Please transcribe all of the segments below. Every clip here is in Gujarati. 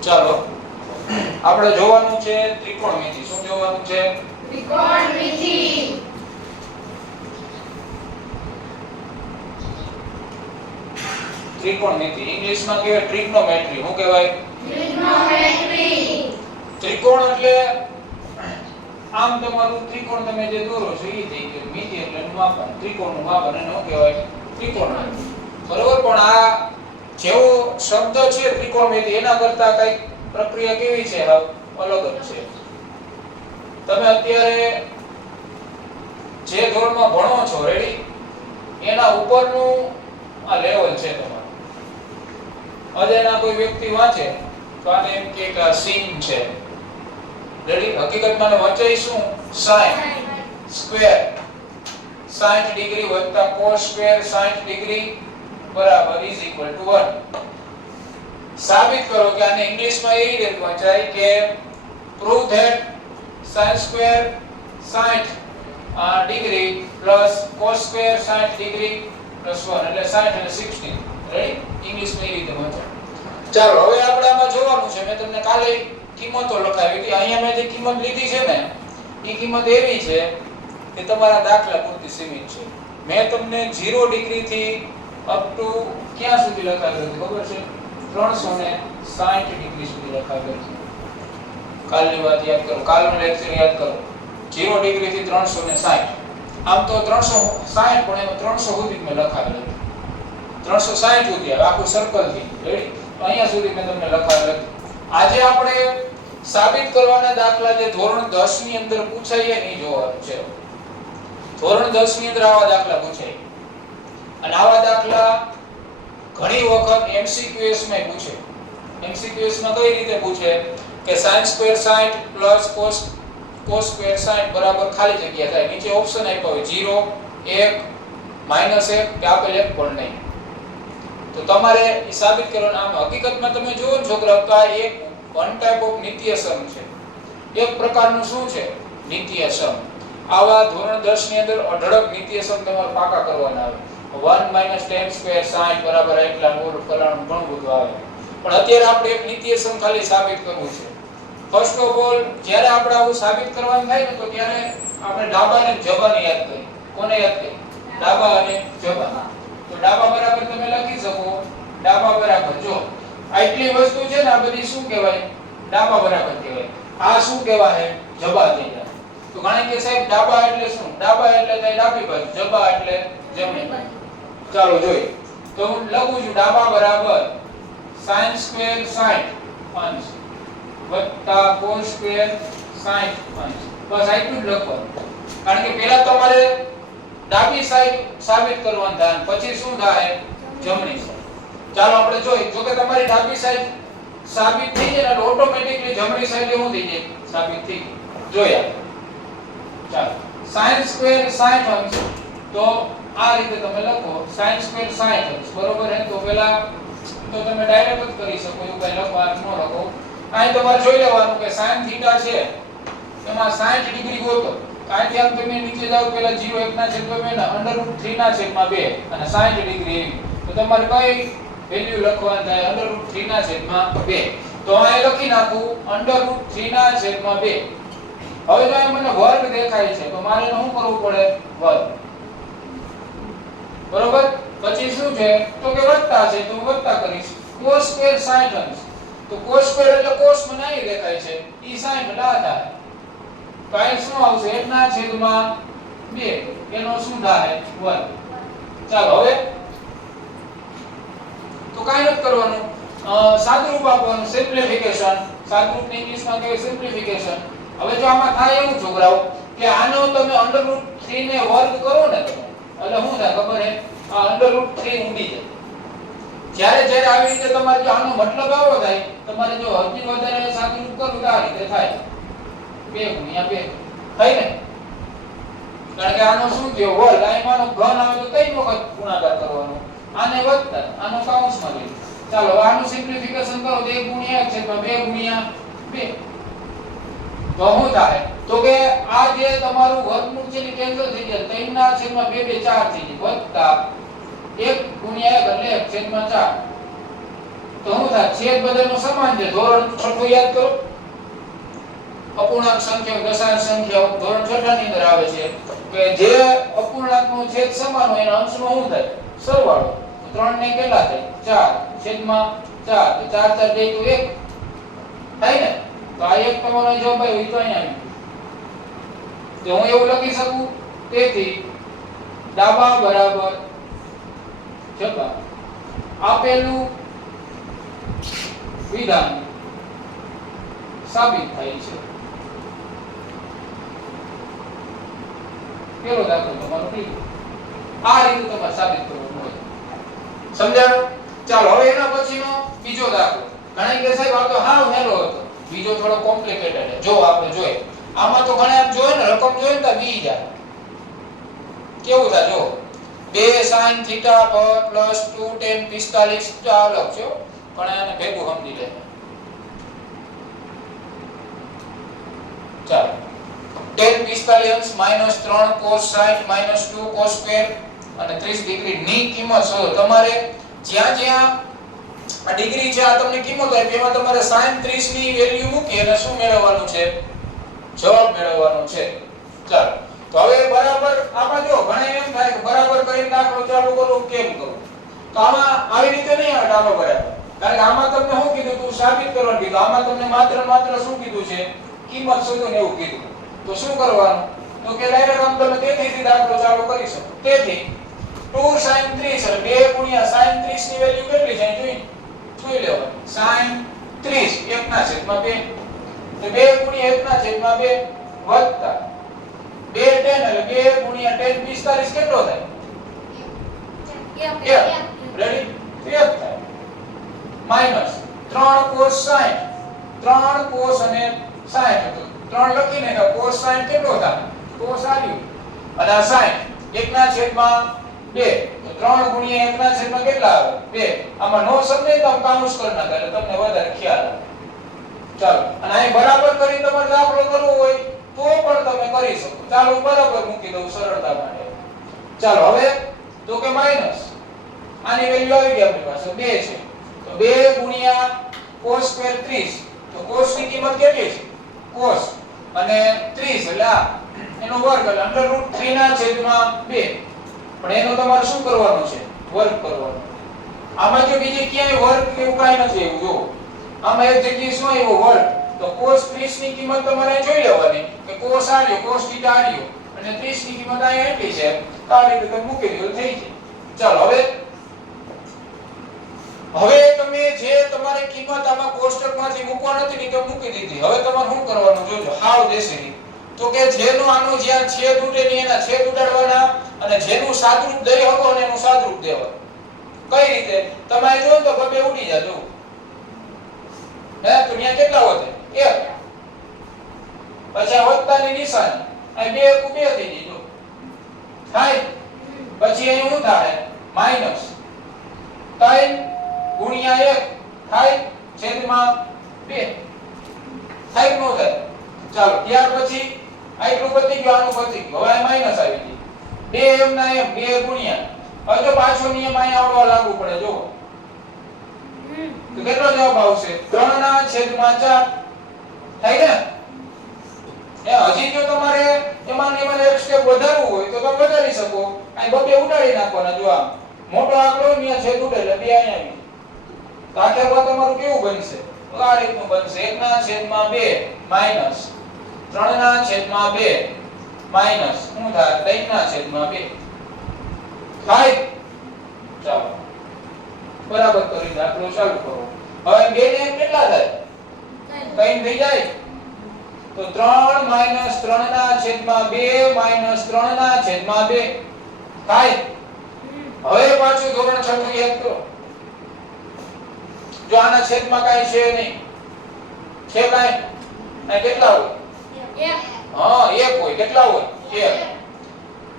ચાલો આપણે જોવાનું છે ત્રિકોણમિતિ. શું જોવાનું છે? ત્રિકોણમિતિ. ત્રિકોણમિતિ ઇંગ્લિશમાં કહેવાય ટ્રિગ્નોમેટ્રી. શું કહેવાય? ત્રિકોણમિતિ. ત્રિકોણ એટલે આમ તમારું ત્રિકોણ તમે જે દોરો છો એ થઈ ગયું. મિતિ એટલે એનું માપન. ત્રિકોણનું માપન એને શું કહેવાય? ત્રિકોણમિતિ. બરોબર. પણ આ જેવો શબ્દ છે ત્રિકોણમિતિ એના કરતા કઈક પ્રક્રિયા કેવી છે? અલગ જ છે. તમે અત્યારે જે ધોરણમાં ભણો છો રેડી એના ઉપરનું આ લેવલ છે તમારું. અજાણ્યા કોઈ વ્યક્તિ વાંચે તો આને એમ કે આ sin છે. રેડી? હકીકતમાં વચ્ચે શું? sin સ્ક્વેર 60 ડિગ્રી વત્તા cos સ્ક્વેર 60 ડિગ્રી બરાબર ઇઝ ઇક્વલ ટુ 1. સાબિત કરો કે આને ઇંગ્લિશમાં એવી રીતે વંચાય કે prove that sin square 60 degree plus cos square 60 degree plus 1 એટલે 60 અને 60. રેડી? ઇંગ્લિશમાં એ રીતે વંચાય. ચાલો હવે આપણે આમાં જોવાનું છે. મેં તમને કાલે કિંમતો લખાવી હતી. અહીંયા મેં જે કિંમત લીધી છે ને એ કિંમત એવી છે કે તમારા દાખલા પૂરતી સીમિત છે. મેં તમને 0 ડિગ્રી થી અપ ટુ ક્યાં સુધી લખાવ્યું હતું ખબર છે? 360 ડિગ્રી સુધી લખાવ્યું છે. કાલની વાત યાદ કરો, કાલનો લેક્ચર યાદ કરો. 0 ડિગ્રી થી 360. આમ તો 360 પણ એમાં 300 સુધી મેં લખાવેલું. 360 સુધી આવે આખું સર્કલ થી. રેડી? તો અહીંયા સુધી મેં તમને લખાવેલું. આજે આપણે સાબિત કરવાના દાખલા જે ધોરણ 10 ની અંદર પૂછાય એ જોવાનું છે. ધોરણ 10 ની અંદર આવા દાખલા પૂછાય. અને આવા દાખલા ઘણી વખત MCQS માં પૂછે. MCQS માં કઈ રીતે પૂછે કે sin square 60 plus cos square 60 બરાબર ખાલી જગ્યા થાય. નીચે ઓપ્શન આપ્યા હોય 0 1 -1 કે આપેલ એક પણ નહીં. તો તમારે એ સાબિત કરવાનું. આમ હકીકતમાં તમે જુઓ છોકરાઓ તો આ એક વન ટાઈપ ઓફ નિત્ય સમ છે. એક પ્રકારનું શું છે? નિત્ય સમ. આવા ધોરણ 10 ની અંદર અઢળક નિત્ય સમ તમારે પાકા કરવાના આવે. 1 - tan સ્ક્વેર 60 બરાબર એટલા બોલ ફલાણું ઘણું બધું આવે. પણ અત્યારે આપણે એક નિત્ય સમ ખાલી સાબિત કરવું છે. ફર્સ્ટ ઓફ ઓલ જ્યારે આપણે આવું સાબિત કરવાનું થાય ને તો ત્યારે આપણે ડાબા અને જબાને યાદ કરીએ. કોને યાદ કરીએ? ડાબા અને જબા. તો ડાબા બરાબર તમે લખી શકો ડાબા બરાબર. જો આટલી વસ્તુ છે ને આ બધી શું કહેવાય? ડાબા બરાબર કહેવાય. આ શું કહેવાય? જબા થઈ જાય. તો ઘણા કે સાહેબ ડાબા એટલે શું? ડાબા એટલે થાય ડાબી બાજુ, જબા એટલે જમણી બાજુ. ચાલો જોઈએ. તો હું લખું છું ડાબા બરાબર sin સ્ક્વેર 60 વત્તા cos સ્ક્વેર 60 બસ આટલું જ લખવાનું. કારણ કે પહેલા તમારે ડાબી સાઈડ સાબિત કરવાનું થાય પછી શું થાય? જમણી સાઈડ. ચાલો આપણે જોઈએ. જો કે તમારી ડાબી સાઈડ સાબિત થઈ જાય એટલે ઓટોમેટિકલી જમણી સાઈડ શું થઈ જાય? સાબિત થઈ જાય. જોયા. ચાલો sin સ્ક્વેર 60 તો આ રીતે તમે લખો sin સ્ક્વેર 60 બરોબર હે. તો પહેલા તો તમે ડાયરેક્ટ જ કરી શકો એવું કઈ લખવાનું ન લખો. અહીં તમારે જોઈ લેવાનું કે sin થીટા છે એમાં 60 ડિગ્રી ગોતો. અહીંથી આમ તમે નીચે જાવ પહેલા 0 1 ના છેદમાં 2 ને √3 ના છેદમાં 2 અને 60 ડિગ્રી એવી. તો તમારે કઈ વેલ્યુ લખવાનું થાય? √3 ના છેદમાં 2. તો અહીં લખી નાખું √3 ના છેદમાં 2. હવે જો મને વર્ગ દેખાય છે તો મારે શું કરવું પડે? વર્ગ. બરોબર? પછી શું છે? તો કે વત્તા છે તો વત્તા કરીશ. cos સ્ક્વેર 60 તો cos સ્ક્વેર એટલે cos મને અહીં દેખાય છે. ઈ 60 એટલે આ થાય. તો અહીં શું આવશે? 1 ના છેદમાં 2 એનો શું થાય? વર્ગ. ચાલો હવે તો કાઈ નથી કરવાનું. સાદુરૂપ આપવાનું. સિમ્પ્લિફિકેશન. સાદુરૂપ ઇંગ્લિશમાં કહેવાય સિમ્પ્લિફિકેશન. હવે જો આમાં થાય એવું છોકરાઓ કે આનો તમે √3 ને વર્ગ કરો ને તમે એટલે શું થાય ખબર હે? આ √3 ઊંડી જાય. જ્યારે આવી રીતે તમારે જો આનો મતલબ આવો થાય તમારે જો હજી વધારે સાદુરૂપ કરવું તો આ રીતે થાય 2 * 2 થાય ને. કારણ કે આનો શું થયો? વર્ગ. અહીં માનો ઘન આવે તો 3 વખત ગુણાકાર કરવાનો. આને વત્તા આનો કૌંસમાં લઈ. ચાલો આનું સિમ્પ્લિફિકેશન કરો તો 1 * 1 છે તો 2 * 2 તો શું થાય? તો કે આ જે તમારું વર્ગમૂળ છે એ કેન્સલ થઈ જાય. 3 ના છેદમાં 2 4 થઈ જાય વત્તા 1 * 1 એટલે 1 છેદમાં 4 તો શું થાય? છેદ બધાનો સમાન છે. ધોરણ 6 યાદ કરો. અપૂર્ણાંક સંખ્યાઓ, દશાંશ સંખ્યાઓ ધોરણ 6 ની અંદર આવે છે કે જે અપૂર્ણાંકનો છેદ સમાન હોય એના અંશનો શું થાય? સરવાળો. 3 ને કેટલા થાય? 4 છેદમાં 4. તો 4 4 જાય તો 1 થાય ને? તો આ એક તમારો જવાબ આવ્યો. ઈ તો અહીંયા આવ્યું. તો હું એવું લખી શકું, તેથી ડાબા બરાબર જવાબ આપેલું વિધાન સાબિત થાય છે. પેલો દાખલો તમારો થઈ ગયો. આ રીતે તમારે સાબિત કરવાનું હોય. સમજાણું? ચાલો હવે એના પછીનો બીજો દાખલો. ઘણા કે સાહેબ આ તો હાવ હેલો હતો. બીજો થોડો કોમ્પ્લિકેટેડ છે. જો આપણે જોઈએ આમાં તો ઘણા આમ જોઈએ ને રકમ જોઈએ ને તો બી જાય. કેવું થાય જો 2 sin θ પર +2 tan 45 આ લખજો પણ આને ભેગું સમજી લે. ચાલો tan 45 -3 cos 60 -2 cos સ્ક્વેર અને 30 ડિગ્રી ની કિંમત શોધો. તમારે જ્યાં જ્યાં આ ડિગ્રી છે આ તમને કિંમત આપી એમાં તમારે sin 30 ની વેલ્યુ મૂકી અને શું મેળવવાનું છે? જવાબ મેળવવાનો છે. ચાલો તો હવે બરાબર આમાં જો ઘણા એમ થાય કે બરાબર કરીને દાખલો ચાલુ કરું કેમ કરું? તો આમાં આવી રીતે નહીં આવે ડાબા બરાબર. કારણ કે આમાં તમને શું કીધું? તું સાબિત કરવાનું કીધું. આમાં તમને માત્ર શું કીધું છે? કિંમત શોધો ને એવું કીધું. તો શું કરવાનું? તો કે ડાયરેક્ટ આમ તમે તેથી દાખલો ચાલુ કરી શકો. તેથી 2 sin 30 એટલે 2 ગુણ્યા sin 30 ની વેલ્યુ કેટલી છે જોઈ લેવાનું. sin 30 1/2 તો 2 ગુણ્યા 1/2 વત્તા 2 tan એટલે 2 ગુણ્યા tan 45 કેટલો થાય? 1. રેડી? 1 થાય. માઈનસ 3 cos 60 3 cos અને 60 હતો. 3 લખીને કે cos 60 કેટલો થાય? cos આવ્યું. અને આ 60 1/2 તો 3 ગુણ્યા 1/2 કેટલા આવે? 2. આમાં નો સમજે તો કાઉન્સ કરી નાખો એટલે તમને વધારે ખ્યાલ આવે. ચાલો અને અહીં બરાબર કરી તમારે દાખલો કરવો હોય તો પણ તમે કરી શકો. ચાલો બરાબર મૂકી દઉં સરળતા માટે. ચાલો હવે તો કે માઈનસ આની વેલ્યુ આવી ગઈ આપણી પાસે 2 છે. તો 2 ગુણ્યા cos સ્ક્વેર 30 તો cos ની કિંમત કેટલી છે? cos અને 30 એટલે આ એનો વર્ગ એટલે √3 ના છેદમાં 2. પણ એનો તમારે શું કરવાનું છે? વર્ગ કરવાનો. આમાં જો બીજે ક્યાંય વર્ગ કે એવું કાઈ નથી એવું જો. આમાં એક જગ્યાએ શું આવ્યો? વર્ગ. તો cos 30 ની કિંમત તમારે જોઈ લેવાની કે cos આવ્યો, cos θ આવ્યો અને 30 ની કિંમત અહીંયા એટલી છે. તો આ રીતે તમે મૂકી દો થઈ જાય. ચાલો હવે તમે જે તમારે કિંમત આમાં કોષ્ટકમાંથી મૂકવા નથી ની તો મૂકી દીધી. હવે તમારે શું કરવાનું જોજો હાવ દેશી. તો કે જેનો આનો જ્યાં છેદ ઉડે ને એના છેદ ઉડાડવાના અને જેનું સાદરૂપ દઈ શકો ને એનું સાદરૂપ દેવાનું. કઈ રીતે? તમે જો તો બબે ઉડી જાજો. હે તો અહીંયા કેટલા વધે? 1. પછી આ વત્તાની નિશાની અહીં 2 * 2 થઈ જજો. થાય. પછી અહીં શું થાય? માઈનસ 3 ગુણ્યા 1 થાય છેદમાં 2. થાય કે ન થાય? ચાલો ત્યાર પછી આટલું પતી ગયું આનું પતી ગયું. હવે આ માઈનસ આવી ગઈ. 2 એમ ના એમ 2 ગુણ્યા હવે જો પાછો નિયમ અહીંયા આવડવા લાગુ પડે જો. તો કેટલો જવાબ આવશે? 3/4 થાય ને? હજી જો તમારે એમાં એક સ્ટેપ વધારવું હોય તો તમે વધારી શકો. અહીં બબે ઉડાડી નાખવાના જો આમ મોટો આંકડો અહીંયા છેદ ઉડે એટલે 2 અહીંયા આવી. તો આખેમાં તમારું કેવું બનશે? આ રીતનું બનશે 1/2 માઈનસ 3/2 માઈનસ શું થાય? 3/2 થાય. ચાલો બરાબર કરી દાખલો ચાલુ કરો. હવે 2 ને કેટલા થાય? 3 થઈ જાય. તો 3 - 3/2 - 3/2 થાય. હવે પાછું ધોરણ 6 નું યાદ કરો. જો આના છેદમાં કાઈ છે નહીં. છે કાઈ? આ કેટલા હોય? 1. હા 1 હોય. કેટલા હોય? 1.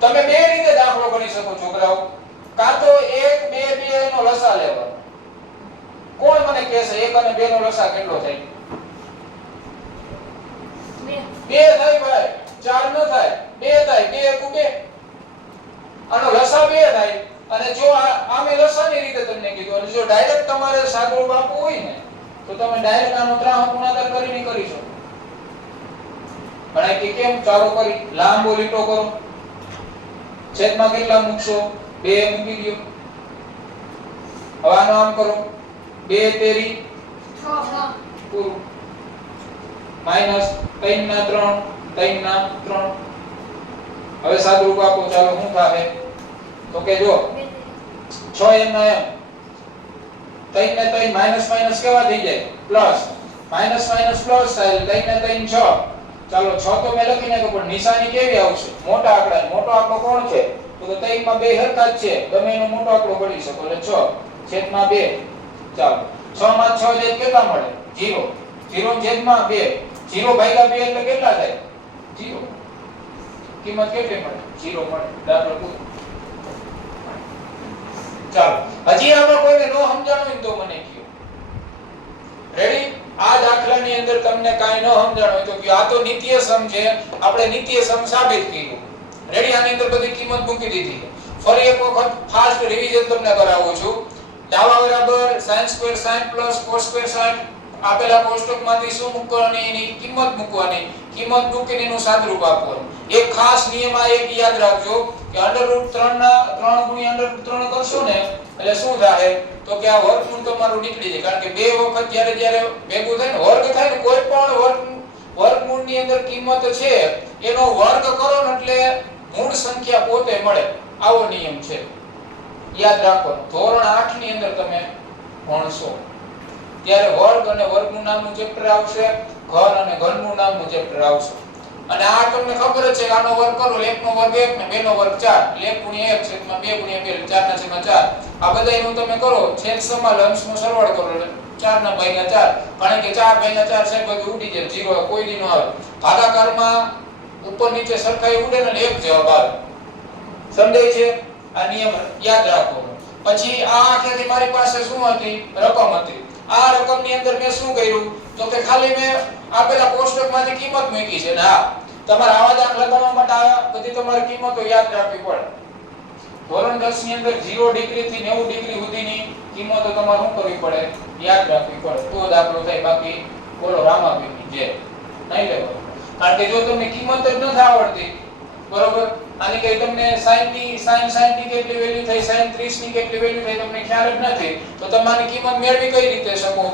તમે બે રીતે દાખલો કરી શકો છોકરાઓ. કાં તો 1 2 2 નો લસા લેવાનો. કોણ મને કહેશે 1 અને 2 નો લસા કેટલો થાય? 2 થાય ભાઈ. 4 ન થાય. 2 થાય. 2 * 2 આનો લસા 2 થાય. અને જો આમે લસાની રીતે તમને કીધું અને જો ડાયરેક્ટ તમારે સાદુરૂપ આપવું હોય ને તો તમે ડાયરેક્ટ આનો 3 ગુણાકાર કરીને કરી શકો. પણ કે કેમ ચાલો કરી લાંબો લીટો કરો છેદમાં કેટલા મૂકશો 2 મૂકી દો. હવે આનો આમ કરો 2 તેરી 6 પૂરું માઈનસ 3 ના 3 3 ના 3. હવે સાદુરૂપ આપો ચાલો શું થાશે તો કે જો 6 n ના m 3 ને 3 માઈનસ માઈનસ કેવા થઈ જાય પ્લસ માઈનસ માઈનસ પ્લસ થાય 3 ને 3 6. ચાલો 6 તો મે લખી નાખ્યો પણ નિશાની કેવી આવશે મોટા આંકડા. મોટો આંકડો કોણ છે તો 3 માં બે હરખા જ છે ગમે એનો મોટો આંકડો ગણી શકો એટલે 6 છેદમાં 2. ચાલો 6 માં 6 જાય કેટલા મળે 0 0 છેદમાં 2 0 ભાગ્યા 2 એટલે કેટલા થાય 0. કિંમત કેટલી મળે 0 મળે. દાખલો પૂરો. ચાલો હજી આમાં કોઈને નો સમજાણું હોય તો મને કહો. રેડી? આ દાખલાની અંદર તમને કાઈ ન સમજાણું હોય તો કહો. આ તો નિત્ય સમ છે આપણે નિત્ય સમ સાબિત કર્યું. રેડી? આની અંદર બધી કિંમત મૂકી દીધી. ફરી એક વખત ફાસ્ટ રિવીઝન તમને કરાવું છું. ડાબા બરાબર sin² sin + cos² sin આપેલા કોષ્ટકમાંથી શું મૂકવાની એની કિંમત મૂકવાની. કિંમત મૂકીને એનું સાદુરૂપ આપવાનું. એક ખાસ નિયમ આ એક યાદ રાખજો કે √3 ના 3 × √3 કરશો ને એટલે શું થાય તો કે આ વર્ગમૂળ તમારું નીકળી જાય. કારણ કે બે વખત જ્યારે ભેગું થાય ને વર્ગ થાય ને કોઈ પણ વર્ગમૂળની અંદર કિંમત છે એનો વર્ગ કરો ને એટલે મૂળ સંખ્યા પોતે મળે. આવો નિયમ છે. યાદ રાખો. ધોરણ 8 ની અંદર તમે ભણશો ત્યારે વર્ગ અને વર્ગમૂળ નામનું ચેપ્ટર આવશે, ઘન અને ઘનમૂળ નામનું ચેપ્ટર આવશે. અને આ તમને ખબર જ છે કે આનો વર્ગ કરો 1 નો વર્ગ 1 ને 2 નો વર્ગ 4 1 * 1 છેદમાં 2 * 2 4/4. આ બધાયનું તમે કરો છેદ સમાલ અંશનો સરવાળો કરો એટલે 4 ના ભાગ્યા 4. કારણ કે 4/4 છે બધું ઉડી જાય 0 કોઈ દી ન આવે. ભાગાકારમાં ઉપર નીચે સરખાઈ ઉડે ને 1 જવાબ આવે. સમજાય છે? આ નિયમ યાદ રાખો. પછી આ આખેથી મારી પાસે શું હતી રકમ હતી. આ રકમની અંદર મેં શું કર્યું તો કે ખાલી મેં આપેલા કોષ્ટકમાંથી કિંમત મૂકી છે ને હા તમારે આવા દાખલા કરવા માટે આ બધી તમારી કિંમતો યાદ રાખવી પડે. ધોરણ 10 ની અંદર 0 ડિગ્રી થી 90 ડિગ્રી સુધીની કિંમતો તમારે શું કરવી પડે યાદ રાખવી પડે તો દાખલો થાય. બાકી બોલો રામાપીરની જે નહીં લેવો. કારણ કે જો તમને કિંમત જ નથી આવડતી બરોબર આની કઈ તમને sin ની કેટલી વેલ્યુ થઈ sin 30 ની કેટલી વેલ્યુ થઈ તમને ખ્યાલ જ નથી તો તમારી કિંમત મેળવી કઈ રીતે શકો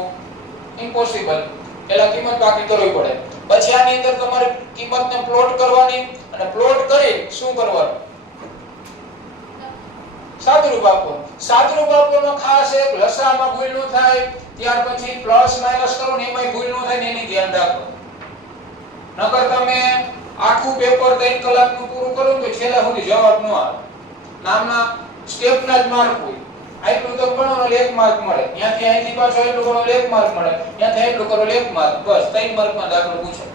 ઇમ્પોસિબલ. પહેલા કિંમત બાકી કરવી પડે. પછી આની અંદર તમારે કિંમતને પ્લોટ કરવાની અને પ્લોટ કરી શું કરવાનું સાદુરૂપ આપવાનું. સાદુરૂપ આપવાનો ખાસ એક લસાઅમાં ભૂલ ન થાય ત્યાર પછી પ્લસ માઈનસ કરો ને એમાંય ભૂલ ન થાય ને એની ધ્યાન રાખો. નકર તમે આખું પેપર 3 કલાકનું પૂરું કરો તો છેલ્લા સુધી જવાબ ન આવે. નામના સ્ટેપના જ માર્ક હોય. આટલું તો ભણો એટલે 1 માર્ક મળે. ત્યાંથી અહીંથી પાછો એટલું કરો 1 માર્ક મળે. ત્યાંથી એટલું કરો 1 માર્ક. બસ 3 માર્કમાં દાખલો પૂછો.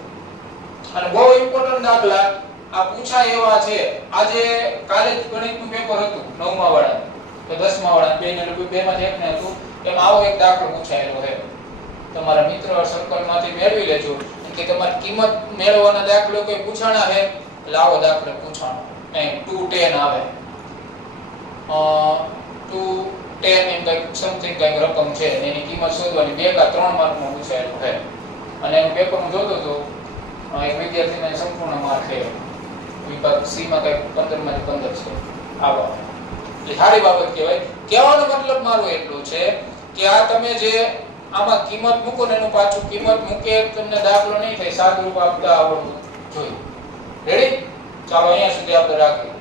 અને બહુ ઇમ્પોર્ટન્ટ દાખલા આ પૂછાય એવા છે. આજે કાલે જ ગણિતનું પેપર હતું 9મા વાળા તો 10મા વાળા બેને બેમાંથી એકને હતું. એમાં આવો એક દાખલો પૂછાયેલો છે. તમારા મિત્ર સર્કલમાંથી મેળવી લેજો કે તમારી કિંમત મેળવવાના દાખલો કોઈ પૂછાણા છે એટલે આવો દાખલો પૂછાણો. 210 આવે 210 એમ કંઈક સમથિંગ કંઈક રકમ છે અને એની કિંમત શોધવાની 2 કે 3 માર્કમાં પૂછાયેલું છે. અને એનું પેપર હું જોતો હતો એક વિદ્યાર્થીને સંપૂર્ણ માર્ક છે વિભાગ સી માં કંઈક 15 માંથી 15 છે. આવો એ સારી બાબત કહેવાય. કહેવાનો મતલબ મારો એટલો છે કે આ તમે જે આમાં કિંમત મૂકો ને એનું પાછું કિંમત મૂકે તમને દાખલો નહીં થાય સાદુરૂપ આપતા આવડવું જોઈએ. રેડી? ચાલો અહીંયા સુધી આપણે રાખીએ.